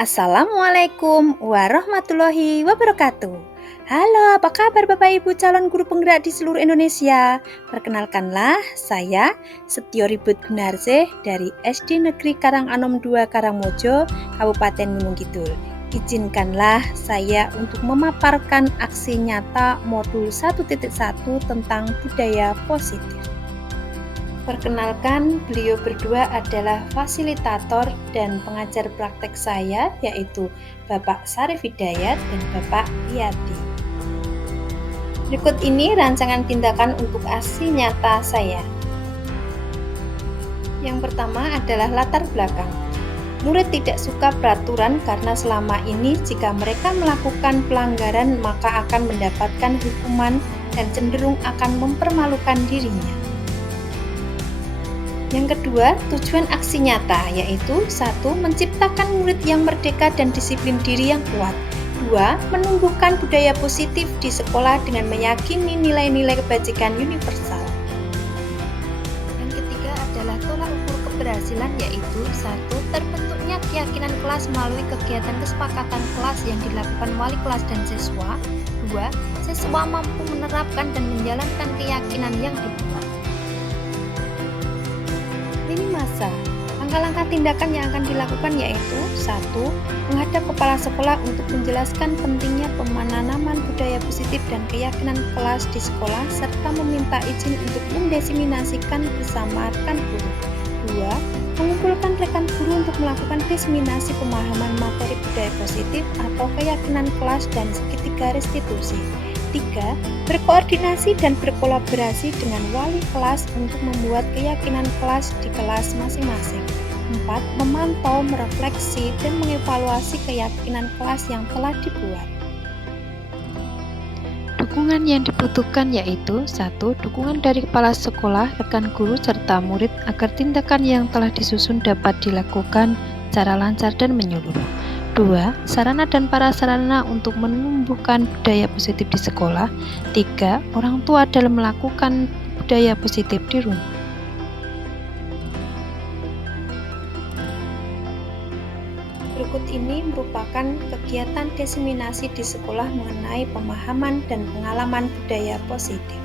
Assalamualaikum warahmatullahi wabarakatuh. Halo, apa kabar Bapak Ibu calon guru penggerak di seluruh Indonesia? Perkenalkanlah, saya Setio Ribut Gunarse dari SD Negeri Karanganom 2 Karangmojo, Kabupaten Gunung Kidul. Izinkanlah saya untuk memaparkan aksi nyata modul 1.1 tentang budaya positif. Perkenalkan, beliau berdua adalah fasilitator dan pengajar praktek saya, yaitu Bapak Sarif Hidayat dan Bapak Yati. Berikut ini rancangan tindakan untuk aksi nyata saya. Yang pertama adalah latar belakang. Murid tidak suka peraturan karena selama ini jika mereka melakukan pelanggaran maka akan mendapatkan hukuman dan cenderung akan mempermalukan dirinya. Yang kedua, tujuan aksi nyata, yaitu 1. Menciptakan murid yang merdeka dan disiplin diri yang kuat. 2. Menumbuhkan budaya positif di sekolah dengan meyakini nilai-nilai kebajikan universal. Yang ketiga adalah tolak ukur keberhasilan, yaitu 1. Terbentuknya keyakinan kelas melalui kegiatan kesepakatan kelas yang dilakukan wali kelas dan siswa. 2. Siswa mampu menerapkan dan menjalankan keyakinan yang dibuat. Lini masa. Langkah-langkah tindakan yang akan dilakukan yaitu 1. Menghadap kepala sekolah untuk menjelaskan pentingnya penanaman budaya positif dan keyakinan kelas di sekolah serta meminta izin untuk mendiseminasikan bersama rekan guru. 2. Mengumpulkan rekan guru untuk melakukan diseminasi pemahaman materi budaya positif atau keyakinan kelas dan segitiga restitusi. 3. Berkoordinasi dan berkolaborasi dengan wali kelas untuk membuat keyakinan kelas di kelas masing-masing. 4. Memantau, merefleksi, dan mengevaluasi keyakinan kelas yang telah dibuat. Dukungan yang dibutuhkan yaitu 1. Dukungan dari kepala sekolah, rekan guru, serta murid agar tindakan yang telah disusun dapat dilakukan secara lancar dan menyeluruh. 2. Sarana dan prasarana untuk menumbuhkan budaya positif di sekolah. 3. Orang tua dalam melakukan budaya positif di rumah. Berikut ini merupakan kegiatan diseminasi di sekolah mengenai pemahaman dan pengalaman budaya positif.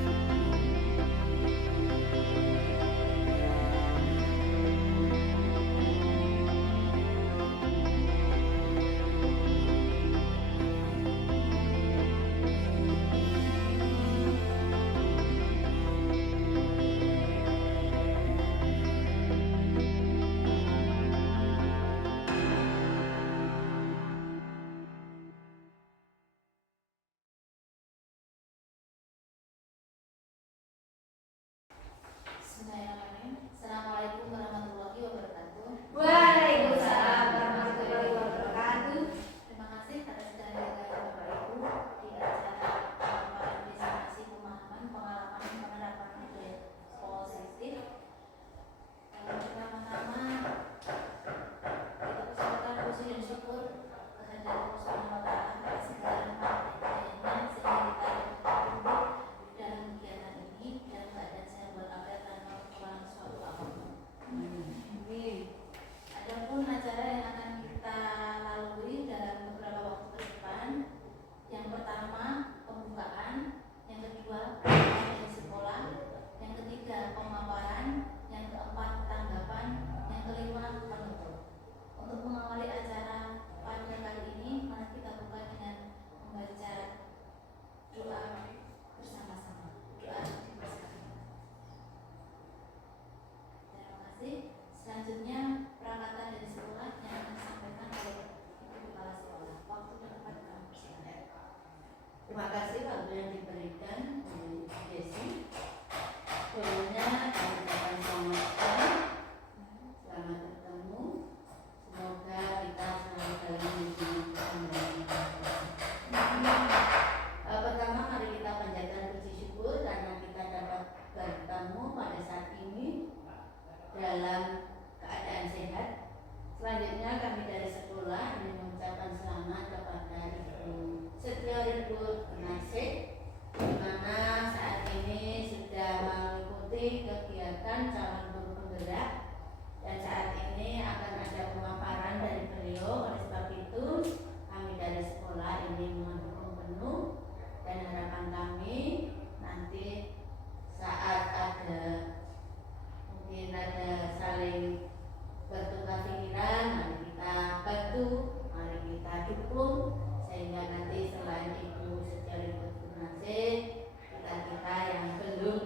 dukung, sehingga nanti selain Ibu sejari bergymnastik, kita yang belum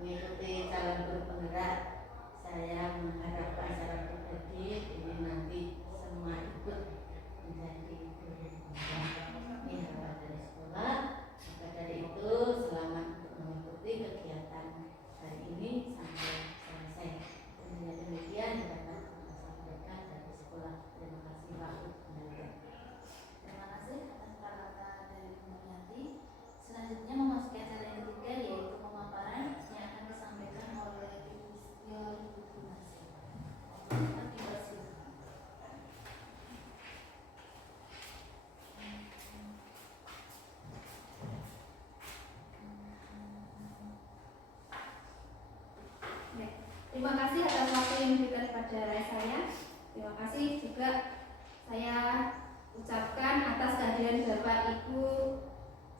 mengikuti calon guru penggerak, saya mengharapkan secara pribadi ini nanti semua ikut menjadi guru penggerak. Ini harapan dari sekolah. Maka dari itu selamat untuk mengikuti kegiatan hari ini sampai selesai. Dengan demikian dapat saya sampaikan dari sekolah. Terima kasih Pak Gubernur. Terima kasih atas kata-kata dari Bu Mulyati. Selanjutnya memasuki acara yang ketiga, yaitu pemaparan yang akan disampaikan oleh Ibu Setio Gunasi. Terima kasih atas waktu yang diberikan kepada saya. Terima kasih juga saya ucapkan atas kehadiran Bapak Ibu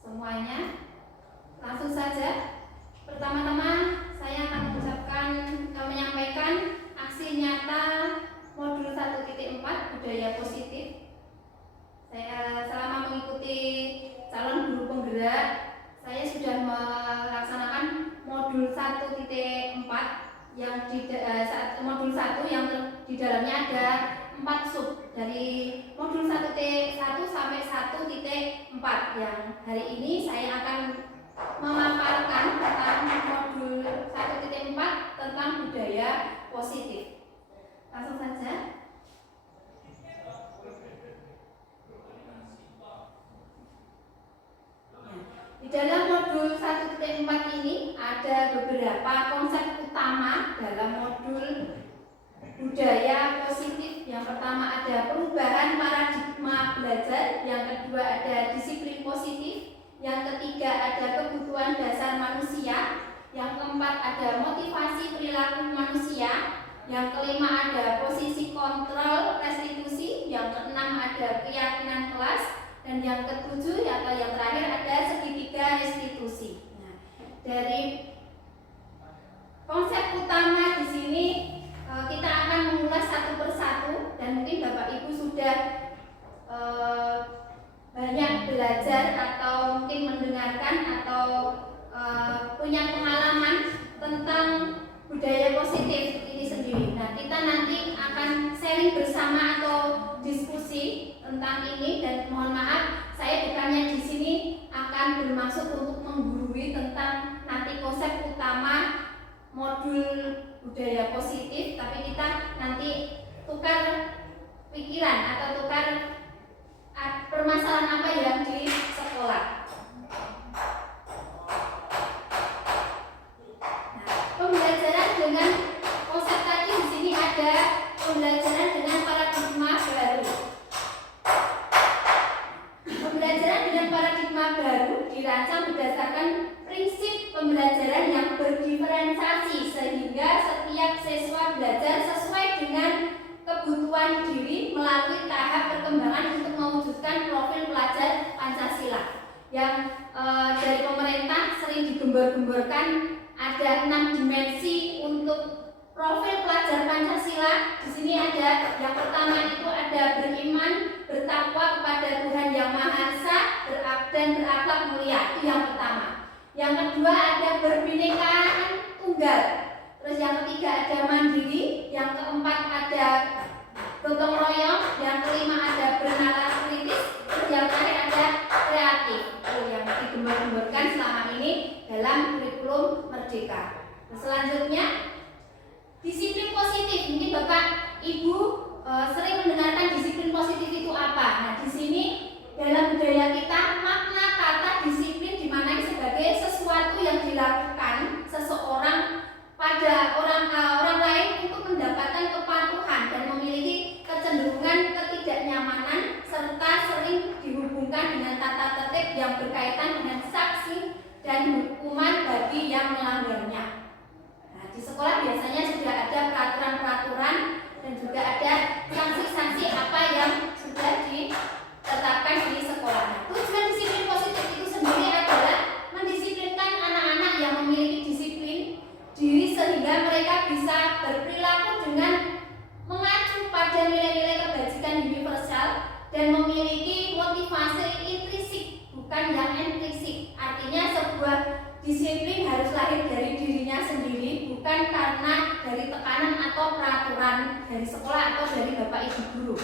semuanya. Langsung saja, pertama-tama saya akan menyampaikan aksi nyata modul 1.4 budaya positif. Saya selama mengikuti calon guru penggerak, saya sudah melaksanakan modul 1.4 yang modul 1 yang di dalamnya ada 4 sub, dari modul 1.1 sampai 1.4. Yang hari ini saya akan memaparkan tentang modul 1.4 tentang budaya positif. Langsung saja. Di dalam modul 1.4 ini ada beberapa konsep utama dalam modul budaya positif. Yang pertama ada perubahan paradigma belajar, yang kedua ada disiplin positif, yang ketiga ada kebutuhan dasar manusia, yang keempat ada motivasi perilaku manusia, yang kelima ada posisi kontrol restitusi, yang keenam ada keyakinan kelas, dan yang ketujuh atau yang terakhir ada segitiga restitusi. Nah, dari konsep utama di sini kita akan mengulas satu persatu, dan mungkin Bapak Ibu sudah banyak belajar atau mungkin mendengarkan atau punya pengalaman tentang budaya positif ini sendiri. Nah, kita nanti akan sharing bersama atau diskusi tentang ini, dan mohon maaf saya bukannya di sini akan bermaksud untuk menggurui tentang nanti konsep utama modul budaya positif, tapi kita nanti tukar pikiran atau tukar permasalahan apa yang di sekolah. Nah, pembelajaran dengan konsep tadi di sini ada pembelajaran dengan paradigma baru. Pembelajaran dengan paradigma baru dirancang berdasarkan prinsip pembelajaran yang berdiferensiasi, sehingga setiap siswa belajar sesuai dengan kebutuhan diri melalui tahap perkembangan untuk mewujudkan profil pelajar Pancasila. Yang dari pemerintah sering digembar-gemborkan ada 6 dimensi untuk profil pelajar Pancasila. Di sini ada yang pertama itu ada beriman, bertakwa kepada Tuhan Yang Maha Esa, dan berakhlak mulia. Itu yang pertama. Yang kedua ada berbhinekaan tunggal. Terus yang ketiga ada mandiri, yang keempat ada gotong royong, yang kelima ada bernalar kritis, terus yang terakhir ada kreatif. Itu yang digembar-gemborkan selama ini dalam kurikulum Merdeka. Nah, selanjutnya disiplin positif. Mungkin Bapak Ibu sering mendengarkan disiplin positif itu apa. Nah, di sini dalam budaya kita makna kata disiplin dimaknai sebagai sesuatu yang dilakukan seseorang pada orang lain untuk mendapatkan kepatuhan dan memiliki kecenderungan ketidaknyamanan, serta sering dihubungkan dengan tata tertib yang berkaitan dengan sanksi dan hukuman bagi yang melanggarnya. Nah, di sekolah biasanya sudah ada peraturan-peraturan dan juga ada sanksi dan memiliki motivasi intrinsik, bukan yang intrinsik. Artinya sebuah disiplin harus lahir dari dirinya sendiri, bukan karena dari tekanan atau peraturan dari sekolah atau dari bapak ibu guru.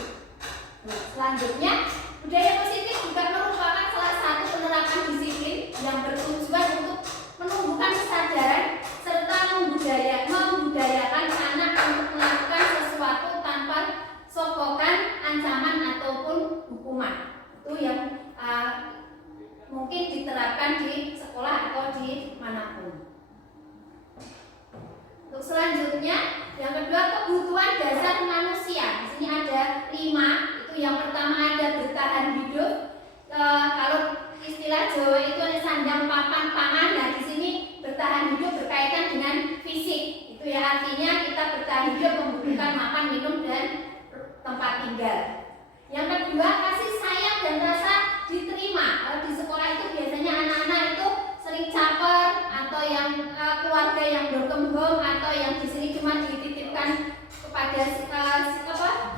Nah, selanjutnya, budaya positif juga merupakan salah satu penerapan disiplin yang bertujuan untuk menumbuhkan kesadaran serta membudayakan anak untuk melakukan sesuatu tanpa sokokan, ancaman ataupun hukuman. Itu yang mungkin diterapkan di sekolah atau di manapun. Untuk selanjutnya, yang kedua, kebutuhan dasar manusia. Di sini ada 5. Itu yang pertama ada bertahan hidup. Kalau istilah Jawa itu ada sandang, papan, pangan. Nah, di sini bertahan hidup berkaitan dengan fisik. Itu ya, artinya kita bertahan hidup membutuhkan makan, minum, dan tempat tinggal. Yang kedua, kasih sayang dan rasa diterima. Kalau di sekolah itu biasanya anak-anak itu sering caper, atau yang keluarga yang broken home, atau yang di sini cuma dititipkan kepada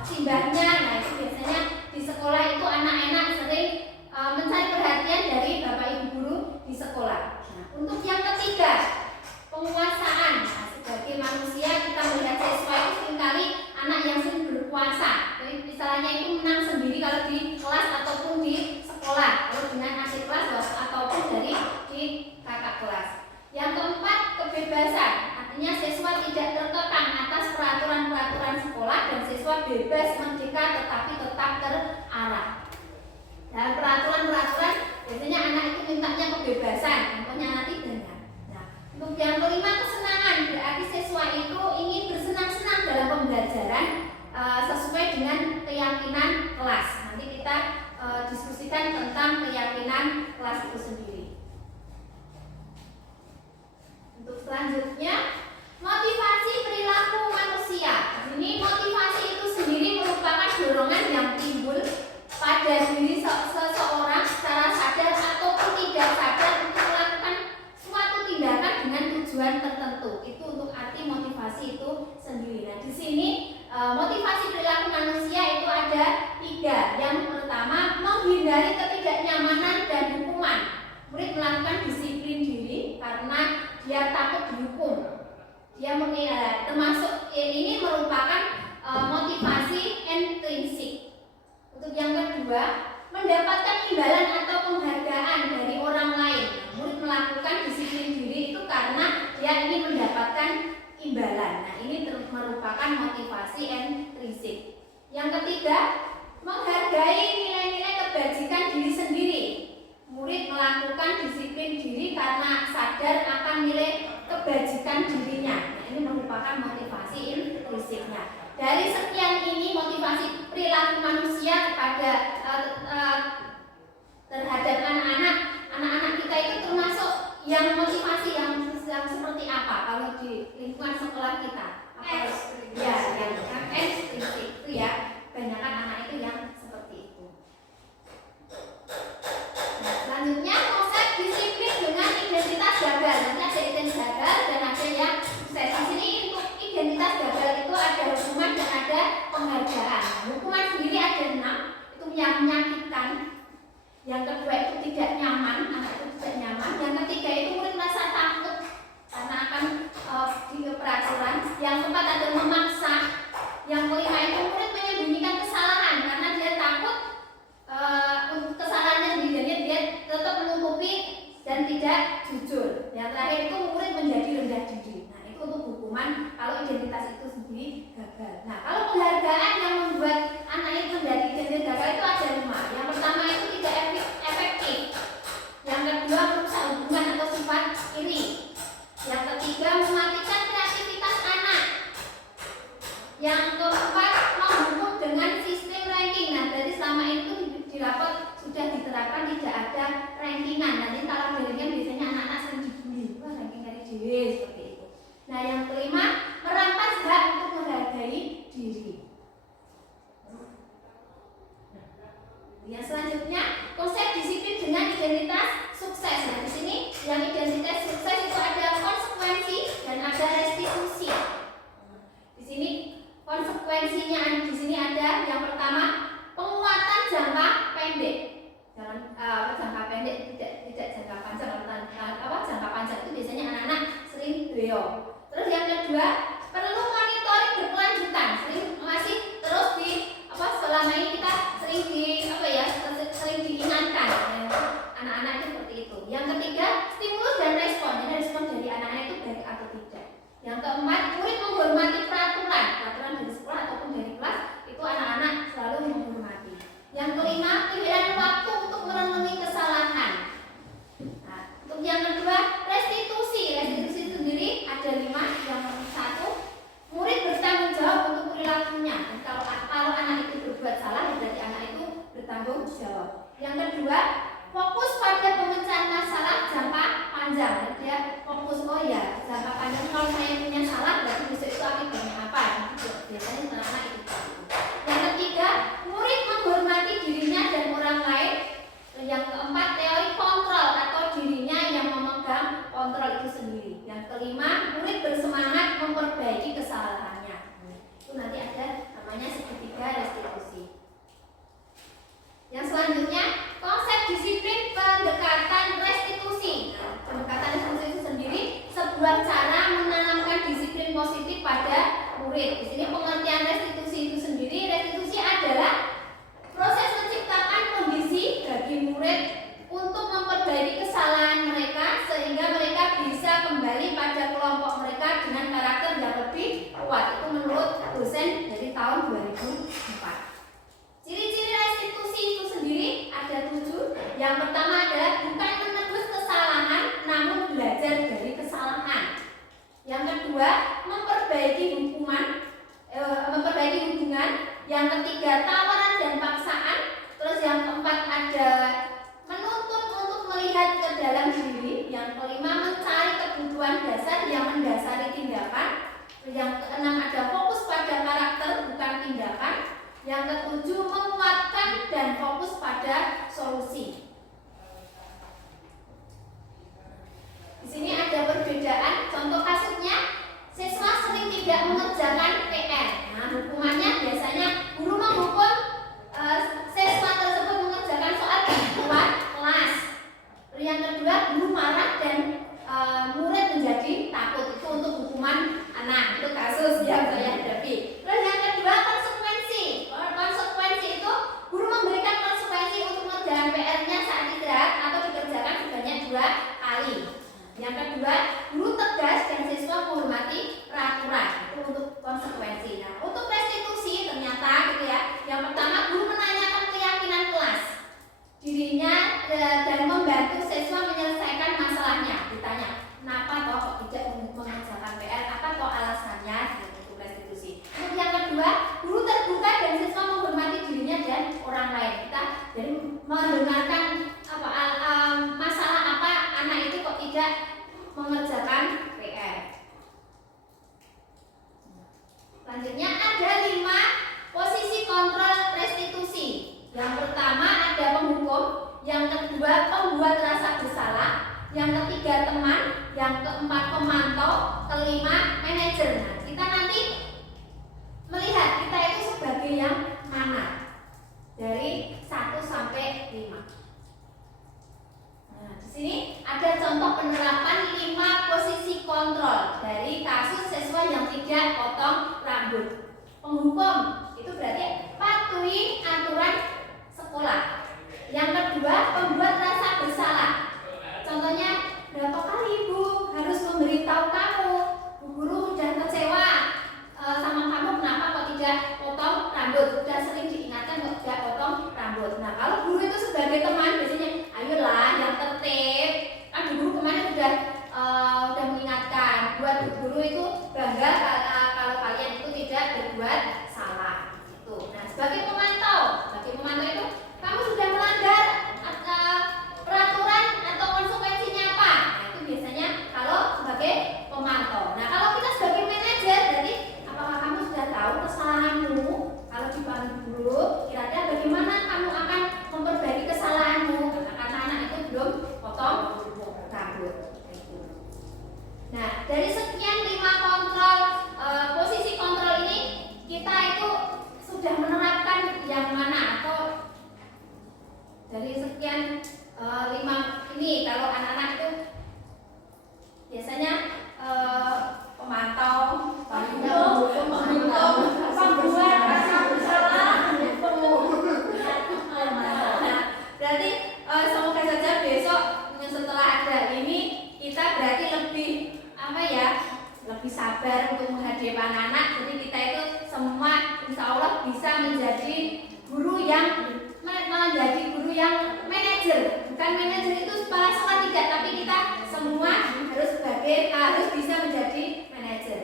simbahnya. Nah, itu biasanya di sekolah itu anak-anak sering mencari perhatian dari bapak ibu guru di sekolah. Nah, untuk yang ketiga, penguasaan. Nah, sebagai manusia kita melihat siswa itu seringkali anak yang sering berkuasa. Jadi misalnya itu menang sendiri kalau di kelas ataupun di sekolah, kalau dengan adik kelas ataupun dari di kakak kelas. Yang keempat, kebebasan. Artinya siswa tidak terkekang atas peraturan-peraturan sekolah dan siswa bebas merdeka tetapi tetap terarah. Dan peraturan-peraturan biasanya anak itu mintanya kebebasan, contohnya nanti banyak. Nah, untuk yang kelima, kesenangan. Berarti siswa itu ingin bersenang-senang dalam pembelajaran sesuai dengan keyakinan kelas. Nanti kita diskusikan tentang keyakinan kelas itu sendiri. Untuk selanjutnya, motivasi perilaku manusia. Ini motivasi itu sendiri merupakan dorongan yang timbul pada diri seseorang secara sadar ataupun tidak sadar untuk melakukan suatu tindakan dengan tujuan tertentu. Itu untuk arti motivasi itu sendiri. Nah, di sini motivasi perilaku manusia itu ada 3. Yang pertama, menghindari ketidaknyamanan dan hukuman. Murid melakukan disiplin diri karena dia takut dihukum. Dia termasuk ini merupakan motivasi intrinsik. Untuk yang kedua, mendapatkan imbalan atau penghargaan dari orang lain. Murid melakukan disiplin diri itu karena dia ingin mendapatkan imbalan. Nah, ini merupakan motivasi intrinsik. Yang ketiga, menghargai nilai-nilai kebajikan diri sendiri. Murid melakukan disiplin diri karena sadar akan nilai kebajikan dirinya. Nah, ini merupakan motivasi intrinsiknya. Dari sekian ini motivasi perilaku manusia kepada terhadap anak-anak kita itu termasuk yang motivasi yang seperti apa kalau di lingkungan sekolah kita? Apa? Ya, yang ekstrinsik itu ya, kebanyakan anak itu yang seperti itu. Nah, selanjutnya konsep disiplin dengan identitas gagal. Nanti ada identitas gagal dan ada yang sukses. Di sini untuk identitas gagal itu ada hukuman dan ada penghargaan. Hukuman sendiri ada 6, itu yang menyakitkan. Yang kedua itu tidak nyaman, anak itu tidak nyaman. Yang ketiga itu murid merasa takut karena akan di peraturan. Yang keempat ada memaksa. Yang kelima itu murid menyembunyikan kesalahan karena dia takut untuk kesalahannya sendiri, dia tetap menutupi dan tidak jujur. Yang terakhir itu murid menjadi rendah diri. Nah, itu untuk hukuman kalau identitas itu sendiri gagal. Nah, kalau penghargaan yang membuat anak itu menjadi identitas gagal itu ada 5. Yang pertama itu tidak efektif. Yang kedua merusak hubungan atau sifat iri. Yang ketiga mematikan kreativitas anak. Yang keempat menghukum dengan sistem ranking. Nah, jadi selama itu di rapot sudah diterapkan tidak ada rankingan. Nanti kalau ada rankingan biasanya anak-anak sering dibully. Wah, ranking dari diri seperti itu. Nah, yang kelima merampas hak untuk menghargai diri. Yang selanjutnya konsep disiplin dengan identitas sukses. Nah, di sini yang identitas sukses itu ada konsekuensi dan ada restitusi. Di sini konsekuensinya di sini ada yang pertama penguatan jangka tanggung jawab. Yang kedua, fokus pada pemecahan masalah jangka panjang. Dia fokus, oh ya, jangka panjang kalau saya punya salah berarti besok itu akibatnya apa? Biasanya anak-anak itu. Yang ketiga, murid menghormati dirinya dan orang lain. Yang keempat, teori kontrol atau dirinya yang memegang kontrol itu sendiri. Yang kelima, murid bersemangat memperbaiki kesalahannya. Itu nanti ada namanya segitiga restitusi. Yang selanjutnya, konsep disiplin pendekatan restitusi. Pendekatan restitusi itu sendiri sebuah cara menanamkan disiplin positif pada murid. Di sini pengertian restitusi itu sendiri, restitusi adalah proses menciptakan kondisi bagi murid untuk memperbaiki kesalahan mereka sehingga mereka bisa kembali pada kelompok mereka dengan karakter yang lebih kuat. Itu menurut dosen dari tahun 2004. Ciri-ciri restitusi itu sendiri ada 7. Yang pertama adalah bukan menebus kesalahan, namun belajar dari kesalahan. Yang kedua, memperbaiki hubungan. Yang ketiga, tawaran dan paksaan. Terus yang keempat ada menuntut untuk melihat ke dalam diri. Yang kelima, mencari kebutuhan dasar yang mendasari tindakan. Yang keenam ada fokus pada karakter bukan tindakan. Yang ketujuh, menguatkan dan fokus pada solusi. Di sini ada perbedaan. Contoh kasusnya, siswa sering tidak mengerjakan PR. Nah, hukumannya biasanya guru menghukum siswa tersebut mengerjakan soal di luar kelas. Yang kedua, guru marah dan murid menjadi takut. Itu untuk hukuman anak. Itu kasus yang saya hadapi. Terus yang kedua, konsekuensi. Konsekuensi itu guru memberikan konsekuensi untuk mengerjakan PR-nya saat istirahat atau dikerjakan sebanyak 2 kali. Yang kedua, guru tegas dan siswa menghormati peraturan. Itu untuk konsekuensi. Nah, untuk restitusi ternyata gitu ya. Yang pertama, guru menanyakan keyakinan kelas dirinya dan membantu siswa menyelesaikan masalahnya. Ditanya, kenapa toh kok tidak mengerjakan PR? Apa toh alasannya? Untuk restitusi. Untuk yang kedua, guru terbuka dan siswa menghormati dirinya dan orang lain. Kita jadi mendengarkan masalah apa anak itu kok tidak mengerjakan PR. Selanjutnya ada 5 posisi kontrol restitusi. Yang pertama ada penghukum, yang kedua pembuat rasa bersalah, yang ketiga teman, yang keempat pemantau, kelima manajer. Nah, kita nanti melihat kita itu sebagai yang mana dari 1 sampai 5. Nah, di sini ada contoh penerapan 5 posisi kontrol dari kasus siswa yang tidak potong rambut. Penghukum itu berarti patuhi aturan sekolah. Yang kedua, pembuat rasa bersalah. Contohnya, berapa kali ibu harus memberitahu kamu, bu guru sudah kecewa sama kamu, kenapa kok tidak potong rambut? Sudah sering diingatkan kok tidak potong rambut. Nah, kalau guru itu sebagai teman biasanya, ayolah yang tertib. Kan guru kemarin sudah mengingatkan buat guru itu bangga kalau kalian itu tidak berbuat salah. Itu. Nah, sebagai pemantau itu kamu sudah melanggar peraturan atau konsekuensinya apa? Nah, itu biasanya kalau sebagai pemantau. Nah, kalau kita sebagai manajer, jadi apakah kamu sudah tahu kesalahanmu? Kalau dipanggil guru, kira-kira bagaimana kamu akan memperbaiki kesalahanmu? Karena anak itu belum potong rambut. Nah, dari sekian 5 kontrol posisi kontrol ini, kita itu sudah menerapkan yang mana? Atau dari sekian 5 ini, kalau anak-anak itu biasanya pemantau, pembuat rasa bersalah, nah, berarti semoga saja besok setelah ada ini kita berarti lebih lebih sabar untuk menghadapi anak-anak. Jadi kita itu semua insya Allah bisa menjadi guru yang manajer. Bukan manajer itu kepala sekolah tidak, tapi kita semua harus bisa menjadi manajer.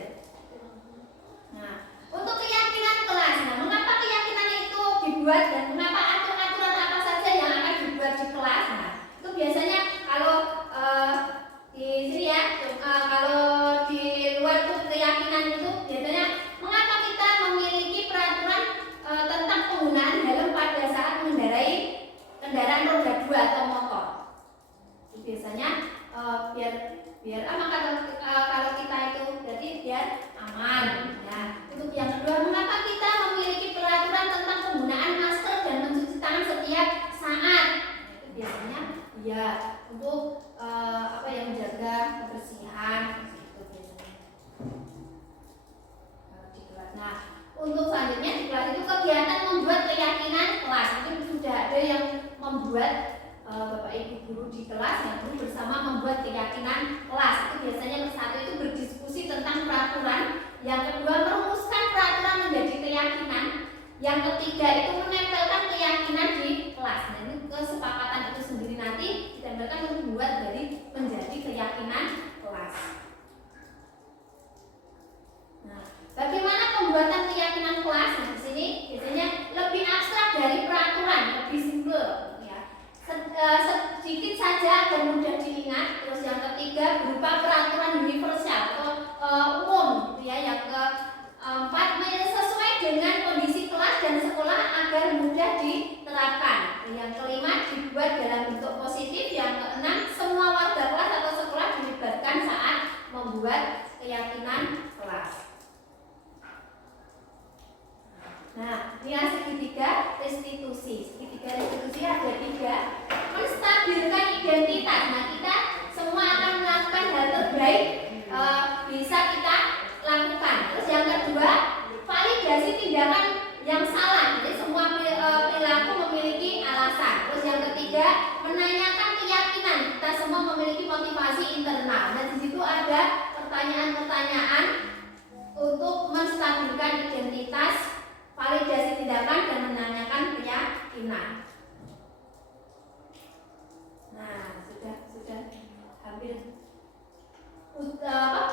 Nah, untuk keyakinan kelas. Nah, mengapa keyakinan itu dibuat dan mengapa aturan-aturan apa saja biasanya kalau di sini ya, kalau di luar tuh keyakinan itu biasanya mengapa kita memiliki peraturan tentang penggunaan helm pada saat mengendarai kendaraan roda 2 atau motor. Biasanya biar apa kalau kita itu jadi biar aman. Ya. Untuk yang kedua, mengapa kita memiliki peraturan tentang penggunaan masker dan mencuci tangan setiap saat? Itu biasanya ya untuk menjaga kebersihan itu biasanya. Di kelas. Nah, untuk selanjutnya di kelas itu kegiatan membuat keyakinan kelas. Itu sudah ada yang membuat Bapak Ibu guru di kelas yang guru bersama membuat keyakinan kelas. Itu biasanya yang satu itu berdiskusi tentang peraturan, yang kedua merumuskan peraturan menjadi keyakinan, yang ketiga itu menempelkan keyakinan di kelas. Nah, ini kesepakatan itu sendiri nanti ditempelkan untuk membuat menjadi keyakinan kelas. Nah, bagaimana pembuatan keyakinan kelas? Nah, di sini biasanya lebih abstrak dari peraturan, lebih simpel. Sedikit saja agar mudah diingat. Terus yang ketiga berupa peraturan universal atau umum gitu ya. Yang keempat sesuai dengan kondisi kelas dan sekolah agar mudah diterapkan. Yang kelima dibuat dalam bentuk positif. Yang keenam semua warga kelas atau sekolah dilibatkan saat membuat keyakinan kelas. Nah, nilai segitiga restitusi. Segitiga restitusi ada 3. Menstabilkan identitas. Nah, kita semua akan melakukan hal terbaik bisa kita lakukan. Terus yang kedua, validasi tindakan yang salah. Jadi semua perilaku memiliki alasan. Terus yang ketiga, menanyakan keyakinan. Kita semua memiliki motivasi internal. Nah, di situ ada pertanyaan-pertanyaan untuk menstabilkan identitas, validasi tindakan, dan menanyakan keyakinan. Nah, sudah hampir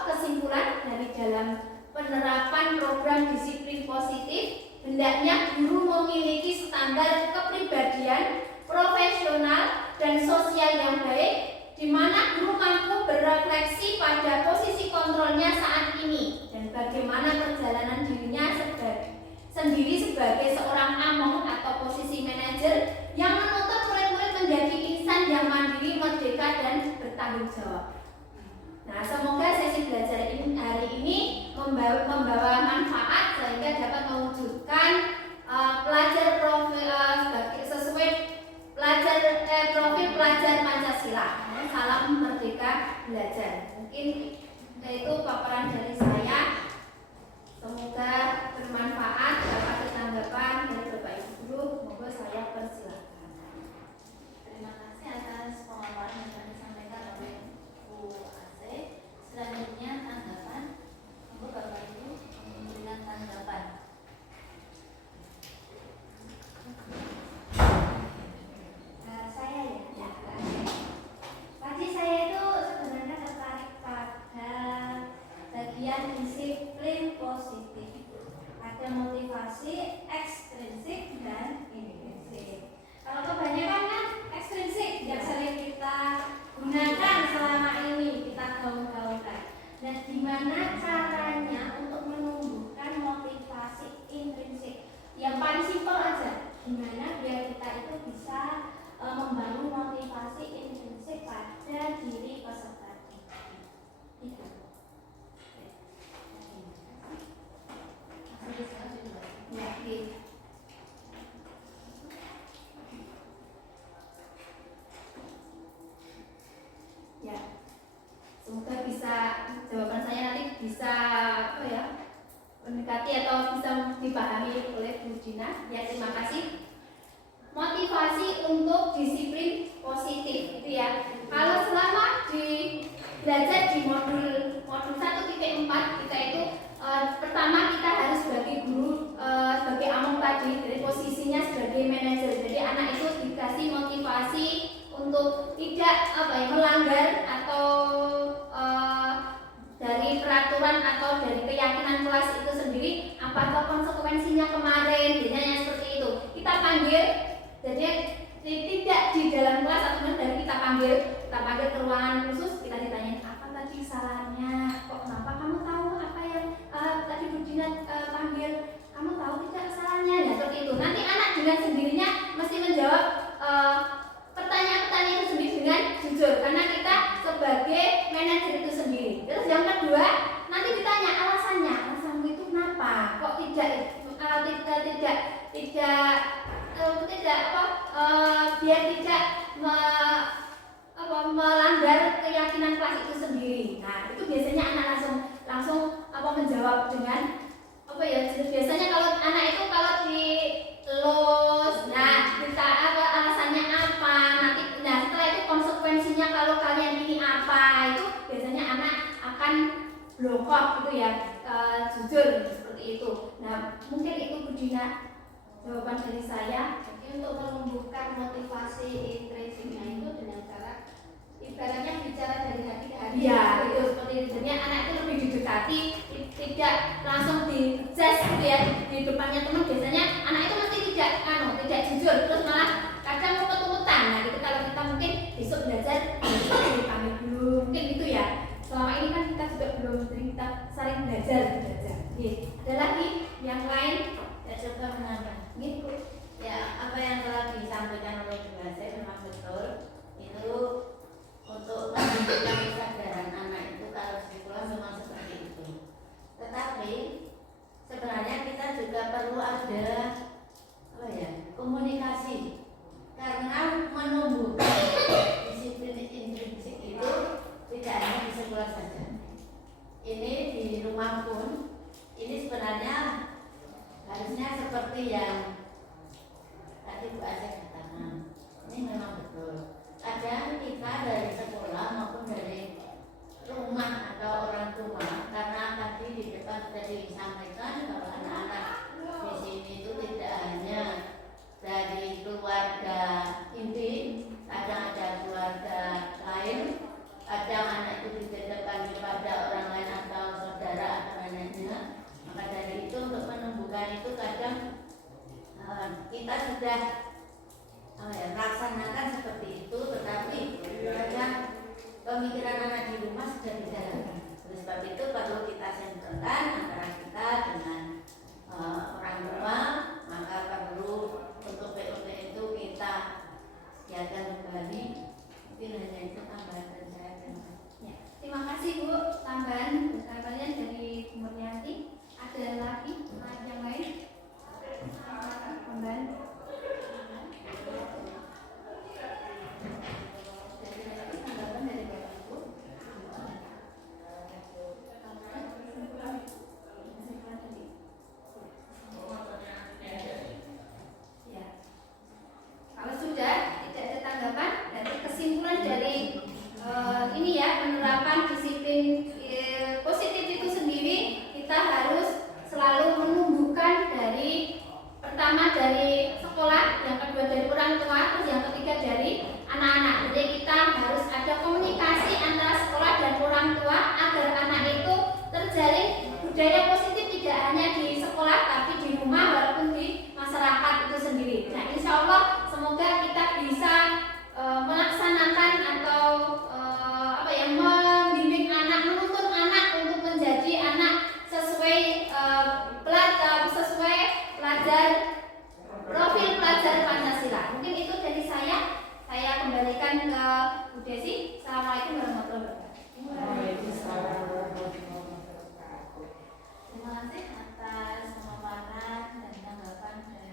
kesimpulan dari dalam penerapan program disiplin positif, hendaknya guru memiliki standar kepribadian profesional dan sosial yang baik, di mana guru mampu berefleksi pada posisi kontrolnya saat ini dan bagaimana perjalanan dirinya sendiri sebagai seorang among atau posisi manajer yang menuntut murid-murid menjadi insan yang mandiri, merdeka, dan bertanggung jawab. Nah, semoga sesi belajar hari ini membawa manfaat sehingga dapat mewujudkan sesuai profil pelajar Pancasila. Salam merdeka belajar. Mungkin itu paparan dari saya. Semoga bermanfaat. Dapat tanggapan dari Bapak Ibu guru, monggo saya persilakan. Terima kasih atas pemaparan yang kami sampaikan oleh Bu Asih. Selanjutnya tanggapan, monggo Bapak Ibu memberikan tanggapan. Saya ya. Tadi saya itu sebenarnya tertarik pada bagian disiplin positif. Ada motivasi ekstrinsik dan intrinsik. Kalau kebanyakan kan ekstrinsik yang sering kita gunakan selama ini, kita gaung-gaungkan. Dan gimana caranya untuk menumbuhkan motivasi intrinsik? Yang paling simpel aja, gimana biar kita itu bisa membangun motivasi intrinsik pada diri peserta didik. Itu. Ya, ya, semoga bisa jawaban saya nanti bisa mendekati atau bisa dipahami oleh Bu Dina. Ya, terima kasih. Motivasi untuk disiplin positif itu ya. Kalau selama belajar di modul 1.4 kita itu pertama kita harus sebagai guru sebagai among tadi, dari posisinya sebagai manajer. Jadi anak itu dikasih motivasi untuk tidak melanggar atau dari peraturan atau dari keyakinan kelas itu sendiri. Apakah konsekuensinya kemarin? Biasanya seperti itu. Kita panggil, jadi tidak di dalam kelas atau dari kita panggil ruangan khusus kita ditanyain apa tadi kesalahannya, kok kenapa kamu tahu apa yang tadi Bu Dina panggil, kamu tahu tidak kesalahannya. Nah seperti itu nanti anak dengan sendirinya mesti menjawab pertanyaan-pertanyaan itu sendiri dengan jujur karena kita sebagai manajer itu sendiri. Terus yang kedua nanti ditanya alasannya, alasanmu itu kenapa kok biar tidak melanggar keyakinan kelas itu sendiri. Nah itu biasanya anak langsung menjawab dengan biasanya kalau anak itu kalau di los, nah kita alasannya apa nanti, nah setelah itu konsekuensinya kalau kalian ini apa, itu biasanya anak akan blokok gitu ya, jujur seperti itu. Nah mungkin itu Bu Dina jawaban dari saya. Jadi untuk menumbuhkan motivasi intrinsipnya itu dengan cara ibaratnya bicara dari hati ke hati. Iya, itu seperti itu. Jadi anak itu lebih didekati, tidak langsung di-judge gitu ya di depannya teman. Biasanya anak itu mesti tidak jujur, terus malah kadang umpet-umpetan. Nah, itu kalau kita mungkin besok belajar kami dulu, mungkin gitu ya. Selama ini kan kita juga belum sering, kita saling belajar. Ada lagi yang lain? Saya coba menambah. Gitu. Ya, apa yang telah disampaikan oleh Bu Hazel memang betul. Itu untuk menunjukkan kesadaran anak itu kalau di sekolah memang seperti itu. Tetapi sebenarnya kita juga perlu ada komunikasi, karena menumbuhkan disiplin intrinsik itu tidak hanya di sekolah saja. Ini di rumah pun ini sebenarnya harusnya seperti yang tadi Bu Hazel katakan. Ini memang betul. Kadang kita dari sekolah maupun dari rumah atau orang tua, karena tadi di depan sudah disampaikan bahwa anak-anak di sini itu tidak hanya dari keluarga inti, kadang ada keluarga lain, kadang anak itu dititipkan kepada orang lain atau saudara atau neneknya. Maka dari itu untuk menumbuhkan itu kadang kita sudah laksanakan seperti itu, tetapi kadang pemikiran anak di rumah sudah dijalankan. Oleh sebab itu perlu kita sentralkan antara kita dengan orang tua, maka perlu untuk POP itu kita siapkan kembali. Mungkin hanya itu tambahan dari saya. Ya, terima kasih Bu tambahan kalian dari Bu Murniati. Ada lagi yang lain? Tambahan. Kalau sudah tidak ada tanggapan, dan kesimpulan dari ini ya, penerapan disiplin positif itu sendiri, kita harus selalu menumbuhkan dari pertama dari sekolah, yang kedua dari orang tua, terus yang ketiga dari anak-anak. Jadi kita harus ada komunikasi antara sekolah dan orang tua agar anak itu terjalin budaya positif tidak hanya di sekolah tapi di rumah walaupun di masyarakat itu sendiri. Nah, insya Allah semoga kita bisa melaksanakan atau membimbing anak, menuntun anak untuk menjadi anak sesuai pelajar profil pelajar Pancasila. Mungkin itu dari saya. Saya kembalikan ke Bu Desi. Assalamualaikum warahmatullahi wabarakatuh. Terima kasih atas pemaparan dan tanggapan dari